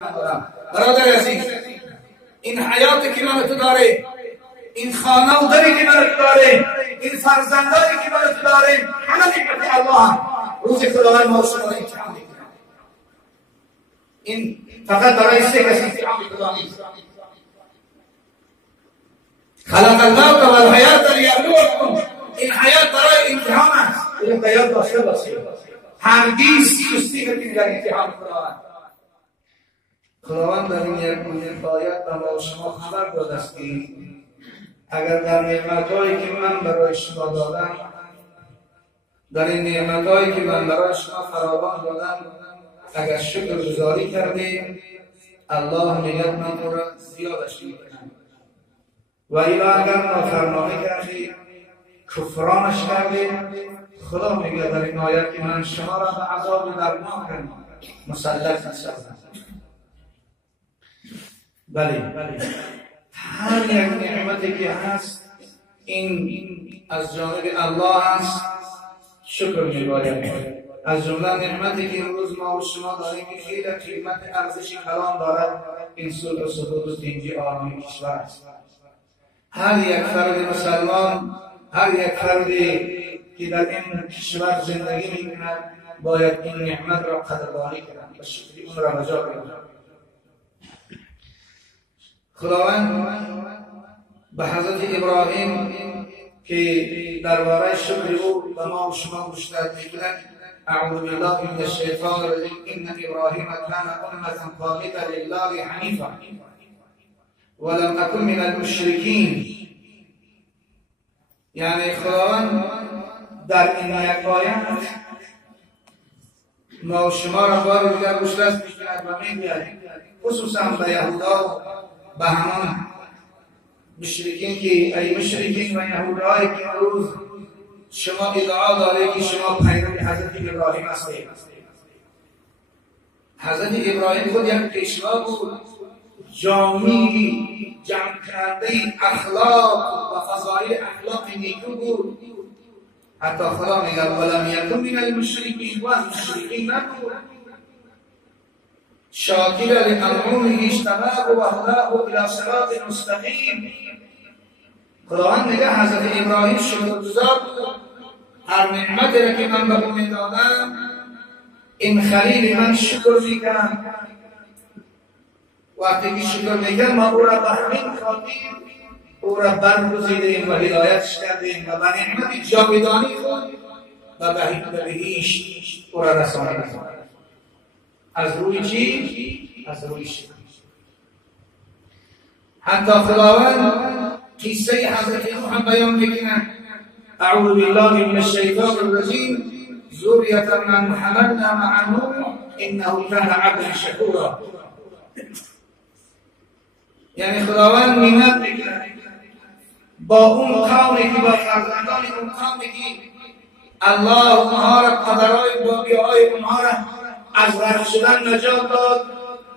برادر عزیز، این حیاتی که من تو داره، این خانه و دری که من تو داره، این فرزندانی که من تو داره، همه نعمت الله. روز خداوند ما شما را امتحان میکنه. این فقط برای سه کسی امتحان خدا نیست. خلق الموت والحیات لیبلوکم. این حیات برای امتحان است. این حیات داشته باشید. هرگز سستی نکنید در امتحان خداوند. خداوند در این یک آیت به ما شما خبر داده است که اگر در نعمت‌هایی که من برای شما دادم، در این نعمت‌هایی که من برای شما فراوان دادم، اگر شکر گزاری کردیم، الله میگه من تو را زیادش میکنم. و الا اگر نافرمانی کردیم، کفرانش کردیم، خدا میگه در این آیت که من شما را به عذاب دردناک مسلط می‌سازم. بله، هر یک نعمتی که هست این از جانب الله هست، شکر می‌باید. از جمله نعمتی که امروز ما و شما داریم که خیلی قیمت ارزشی کلان دارد، این صلح و ثبات و دینجی آرامی کشور است. هر یک فرد مسلمان، هر یک فردی که در این کشور زندگی می‌کند باید این نعمت را قدردانی کند و شکر اون را بجا بیاورد. خداوند به حضرت ابراهیم که درباره شکر او به ما و شما گوشزد می‌کند، اعوذ بالله من الشیطان الرجیم ان ابراهیم کان امة قانتا لله حنیفا ولم اکن من المشرکین. یعنی خداوند در این یک آیه ما و شما را بار دیگر گوشزد می‌کند و می‌گوید خصوصا به یهودا، به همان مشرکین که ای مشرکین و یهودهایی که امروز شما ادعا دارید که شما پیرو حضرت ابراهیم هستید. حضرت ابراهیم خود یک پیشوا بود، جامی جمع کننده اخلاق و فضایل اخلاق نیکو بود. حتی خدا میگه ولم یکن من المشرکین، و از مشرکین نبود. شاکر لانعمه اجتباه و هداه الى صراط مستقیم. خداوند میگه حضرت ابراهیم شکرگزار بود. هر نعمتی را که من به او میدادم، این خلیل من شکر میکرد. وقتی که شکر میکرد ما او را به همین خاطر او را برگزیدیم و هدایتش کردیم و به نعمت جاودانی خود و به بهشت او را رسانیدیم. از روی چی؟ از روی شکر. حتی خداوند قصه حضرت نوح هم بیان میکنه، اعوذ بالله من الشیطان الرجیم ذریة من حملنا مع نوح انه كان عبدا شکورا. یعنی خداوند منت میکنه با اون قومی که با فرزندان اون قومی که الله اونها را قدرهای بابیهای اونها را از غرق شدن نجات داد،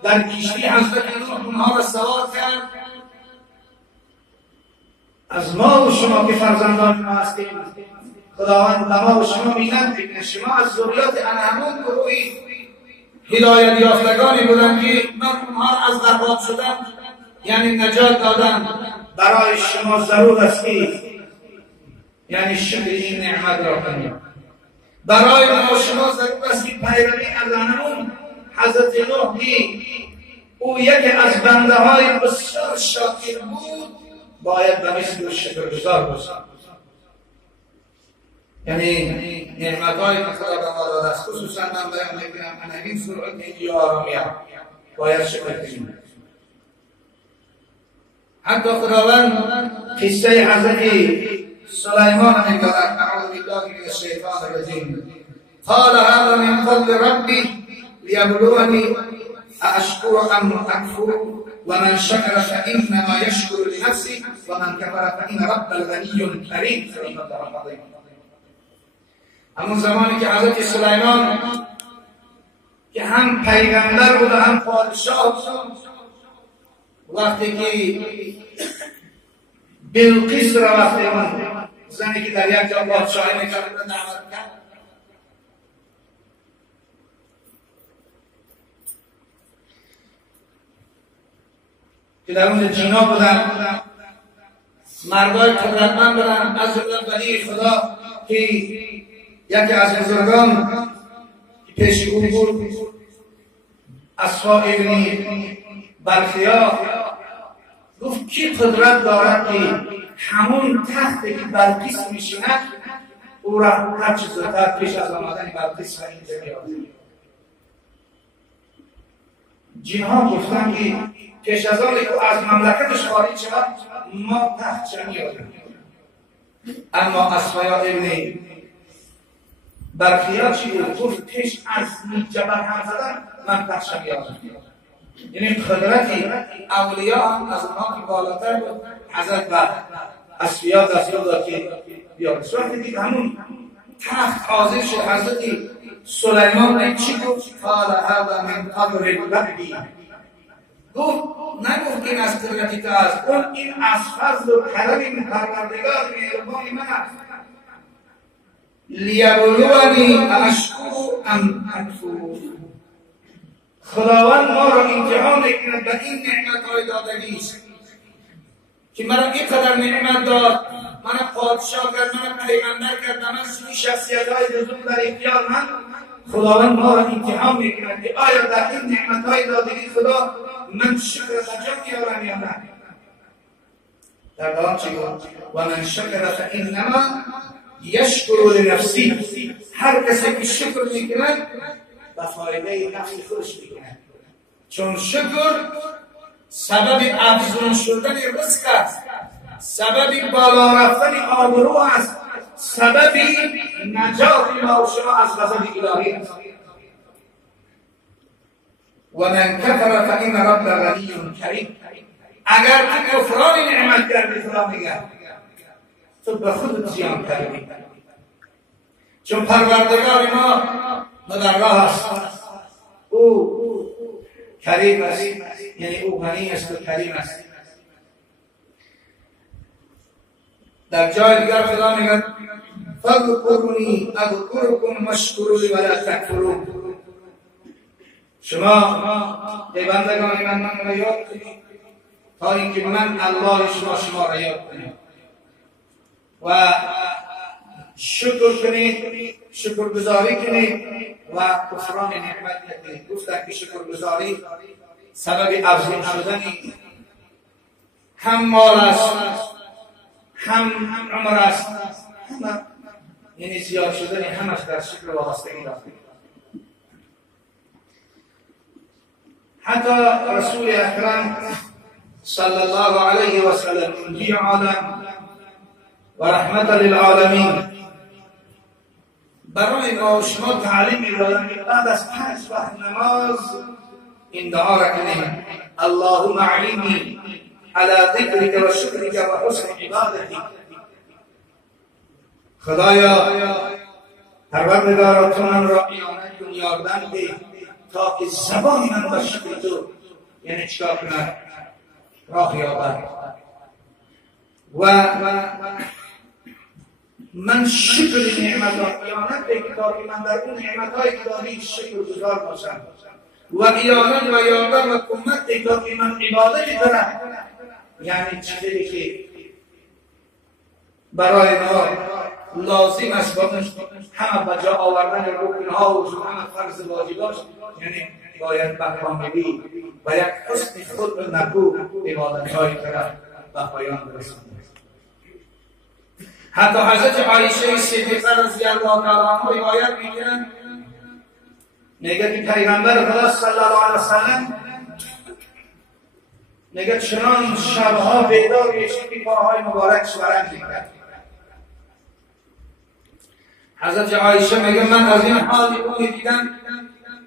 در کشتی حضرت نوح اونها را سوار کرد. از ما و شما که فرزندان ما هستیم، خداوند به ما و شما منت میکنه شما از ذریات همون گروهی هدایت یافتگانی بودن که من اونها از غرق شدن یعنی نجات دادن. برای شما ضرور است که یعنی شکر این نعمت را کنید. برای ما و شما ضرور است که پیروی از همون حضرت نوح که او یکی از بنده های بسیار شاکر بود باید به مثل شکرگزار باشیم. یعنی نعمت‌هایی که خدا به ما داده است، خصوصا من بیان میکنم این سرعت اینجی آرامیه باید شکر کنیم. حتی خداوند قصه حضرت سلیمان میگوید اعوذ بالله من الشیطان الرجیم قال هذا من فضل ربی لیبلونی اشکر ام اکفر ومن شكر فإنما يشكر لنفسه ومن كفر فإن رب الغني كريم. همون زمانی که حضرت سلیمان که هم پیغمبر بود و هم پادشاه بود، وقتی که بلقیس را وقتی اون زنی که در یک جا پادشاهی میکرد را دعوت کرد، که در اونجا جینا بودن، مردای قدرتمند بودن، از جمله ولی خدا که یکی از بزرگان پیش او بود اصفا ابن بلخیا گفت کی قدرت دارد که همون تختی که بلقیس میشیند او را هر چیز زودتر پیش از آمدن بلقیس و اینجا بیاورد. جنها گفتن که پیش از آن که از مملکتش خارج شود ما تخت چه میاریم. اما اصفا ابن بلخیا چی بود؟ گفت پیش از جبل هم زدن من تخت میارم. یعنی قدرتی اولیاء هم از اونها که بالاتر بود حضرت و اصفیا دستور داد که بیاد. وقتی دید همون تخت حاضر شد حضرت سلیمان چی گفت؟ قال هذا من قدر ربی. گفت نگفت این از قدرتی تو است، گفت این از فضل و کرم پروردگار مهربان من است. لیبلونی اشکر ام اکفر. خداوند ما را امتحان میکند به این نعمت‌های دادنیست که مرا اینقدر نعمت داد، من پادشاه کرد، من پیغمبر کرد، من سوی شخصیت‌های لزوم در اختیار من. خداوند ما را امتحان میکند که آیا در این نعمت‌های دادنی خدا من شکر انجام میارم یا نه. در دام چی گفت؟ و من شکر فانما یشکر لنفسی. هر کسی که شکر میکند به فایده نفس خودش میکند، چون شکر سبب افزون شدن رزق است، سبب بالا رفتن آبرو است، سبب نجات ما و شما از غضب الهی است. و من کفر فإن رب غنی کریم. اگر تو کفران نعمت کردی خدا میگه تو به خودت زیان کردی، چون پروردگار ما در راه است، او کریم است، یعنی او غنی است و کریم است. در جای دیگر خدا میگه فاذکرونی اذکرکم واشکروا لی ولا تکفرون. شما ای بندگان من را یاد کنید تا اینکه من الله شما را یاد کنید و شکر کنید، شکرگزاری کنید و کفران نعمت نکنید. گفتن که شکرگزاری سبب افزون شدن هم مال است، هم عمر است، یعنی زیاد شدن همش در شکر وابستگی دارد. حتی رسول اکرم صلی الله علیه و سلم منجی عالم و رحمت للعالمین برای ما و شما تعلیم می‌دادند که بعد از 5 وقت نماز این دعا را کنیم: اللهم اعنی علی ذکرک و شکرک و حسن عبادتک. خدایا پروردگارا تو من را اعانت کن، یاردن ده تا که زبان من با شکر تو یعنی چکار کند راه یابد و من شکر نعمتان اعانت ده تا که من در اون نعمتهای که داری شکر گزار باشم و اعانت و یاردن و کمک ده تا که من عبادت کنم، یعنی چیزی که برای ما لازم است همه به جا آوردن رکن‌ها و همه فرض واجباش، یعنی باید برنامه‌ریزی و یک حسن خود نکو عبادت‌های طرف به پایان برسانیم. حتی حضرت عایشه صدیقه رضی الله تعالی عنها روایت می‌کنند، میگه که پیغمبر خدا صلی الله علیه و سلم میگه چنان شبها بیدار میشه که پاهای مبارکش ورم می‌کرد. حضرت عایشه میگه من از این حال اون دیدم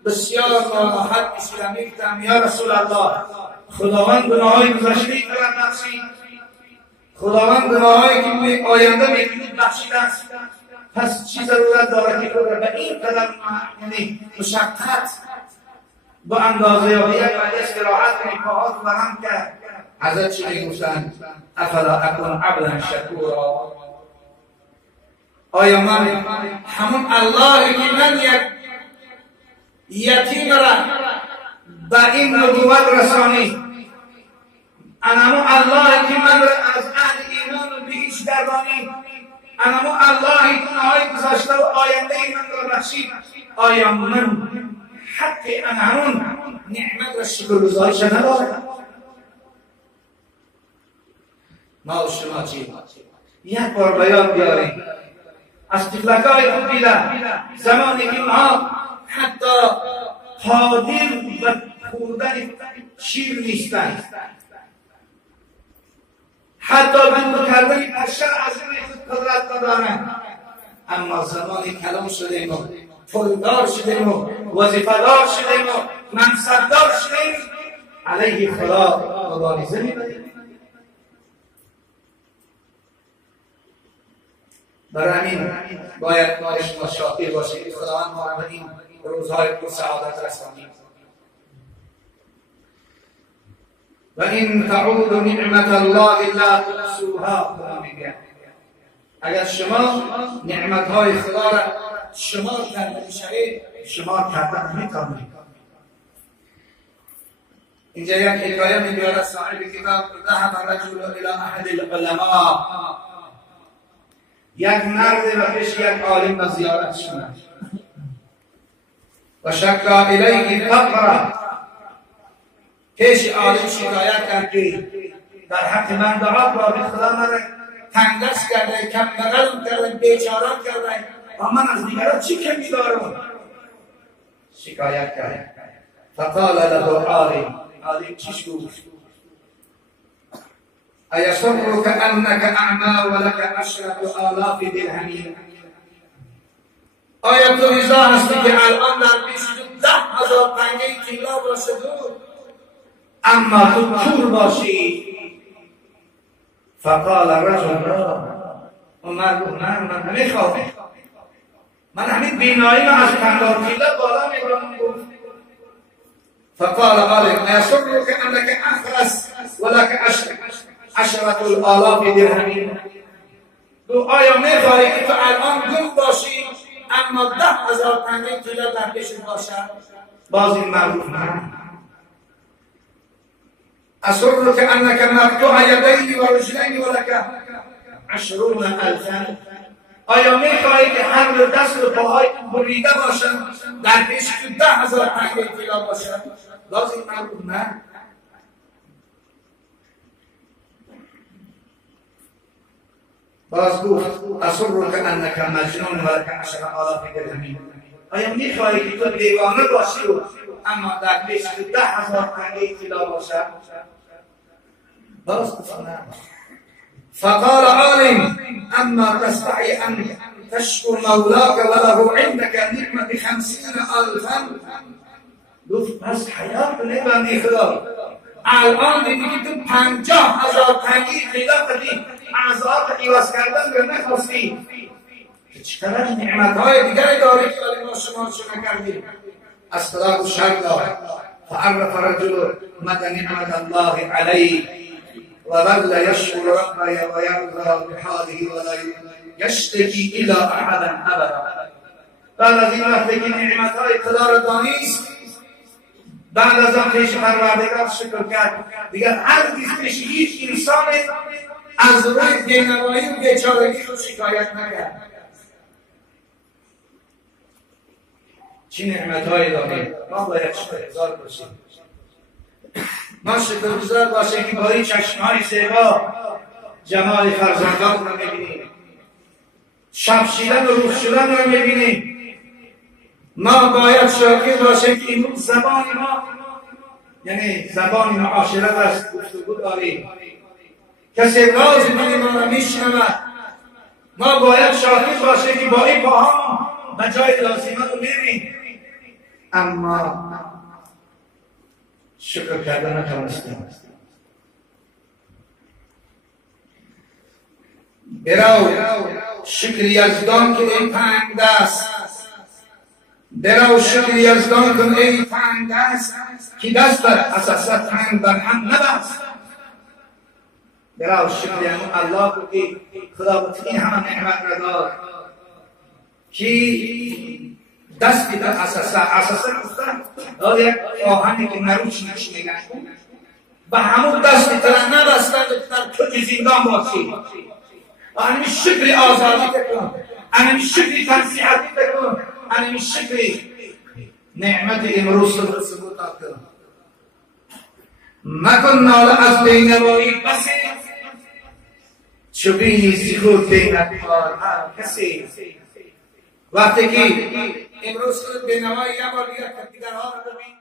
بسیار ناراحت میشدم، میگفتم یا رسول الله خداوند گناههای گذشته طرف بخشید، خداوند گناهایی که آینده میتونید بخشیده است، پس چی ضرورت داره که خود را به این قدر یعنی مشقت با اندازه و یک وقت استراحت کنی پاهات ورم کرد. حضرت چی میگفتن؟ افلا اکون عبدا شکورا. آیا من همون الله که من یک یتیم را به این نبوت رسانی، انما الله که من را از اهل ایمان به هیچ گردانی، انما الله که نهای گذاشته و آینده من را بخشید، آیا من حق انعون نعمت را شکرگزاریش ندارم؟ ما و شما چی؟ یک بار بیان بیاریم از طفلکای خود دیدن زمانی که ما حتی قادر به خوردن شیر نیستند، حتی بند کردن پشه از خود قدرت ندارند، اما زمانی کلام شدیم و پولدار شدیم و وظیفه‌دار شدیم و منصبدار شدیم، علیه خدا مبارزه می‌کنیم. برای همین باید ما شاکر باشیم خداوند ما را به این روزهای پر سعادت رسانید. و این تعود نعمت الله لا تحصوها، خدا میگه اگر شما نعمتهای خدا را شمار کردن شوید، شمار کردن نمی‌توانید. اینجا یک حکایه میگه صاحب کتاب ذهب رجل الى احد العلماء، یک مرد و پیش یک عالم و زیارت شد و شکا الیه فقرا، پیش عالم شکایت کرد که در حق من دعا با خدا من تنگدست کرده، کم بغل کرده، بیچاران کرده و من از دیگران چی کمی دارم؟ شکایت کرد. فقال له عالم چیش گفت؟ ایسرک انک اعمی ولک عشرة آلاف درهم، آیا تو رضا هستی که الان در پیش تو 10,000 تنگه طلا باشه اما تو کور باشی؟ فقال رجل را، عمر گفت من نمیخوام، من همین بینایی من از 50 طلا بالا میبرم. فقال عالم ایسرک انک اخرس ولک عشرة آلاف درهم، تو آیا میخواهی که تو الان گم باشی اما 10,000 تنگه طلا در پیش باشه؟ باز این مرد نه. اسرک انک مقطوع یدین و رجلین ولک 20,000، آیا میخواهی که هر دست و پاهای بریده باشن در پیش تو 10,000 تنگه طلا باشه؟ باز این مرد نه. باز گفت اسرک انک مجنون ولک 10,000 درهم، آیا میخواهی که تو دیوانه باشی و اما در پیش 10,000 تنگه طلا باشه؟ باز گفت نه. فقال عالم اما تستحی ان تشکر مولاک وله عندك نعمت 50,000، گفت پس حیات نبانی خدا، الان دیدی که تو 50,000 تنگه طلا بدی، اعضاء ایواز کردن رو نخواستی، چقدر نعمتهای دیگری داری که ولی ما شما نکردیم. از خدا و شرط دارد. فعرف رجل مدى نعمت الله علیه و ظل یشکر ربه و یرضى بحاله ولا یشتکی الی احد ابدا. بعد از این وقتی که نعمتهای خدا را دانست، بعد از آن پیش پروردگار شکر کرد، دیگر هرگز پیش هیچ انسان از روی بینوایی و بیچارگی رو شکایت نکرد. چی نعمت‌هایی داریم؟ ما باید شکرگزار باشیم. ما شکرگزار باشیم که با این چشم‌های زیبا جمال فرزندان رو می‌بینیم، شمشیدن و روح شدن رو می‌بینیم. ما باید شاکر باشیم که این زبان ما، یعنی زبان معاشرت است، گفتگو داریم، کسی راز ما را میشنود. ما باید شاکر باشیم که با این پاها به جای لازمه رو میریم، اما شکر کردن نتوانستیم. برو شکر یزدان که این تنگ دست، برو شکر یزدان کن ای تنگ دست که دست بر اساسا تنگ بر هم نبست. برو شکر یعنی الله کو که خدا بطی همه نعمت را داد که دستی در اساسا گفتن داد یک آهنی که نروش نش میگن و همون دستی ترنه بستند در توی زندان باشی انمی شکلی آزادی تکن انمی شکلی تنصیحاتی تکن انمی شکلی نعمت امروز صبح ثبوت کن مکن ناله از بینوایی بسی چوبی سکوت بینت کسی وقتی که امروز خود بینوایی یه بار دیگر دیگرها رو ببین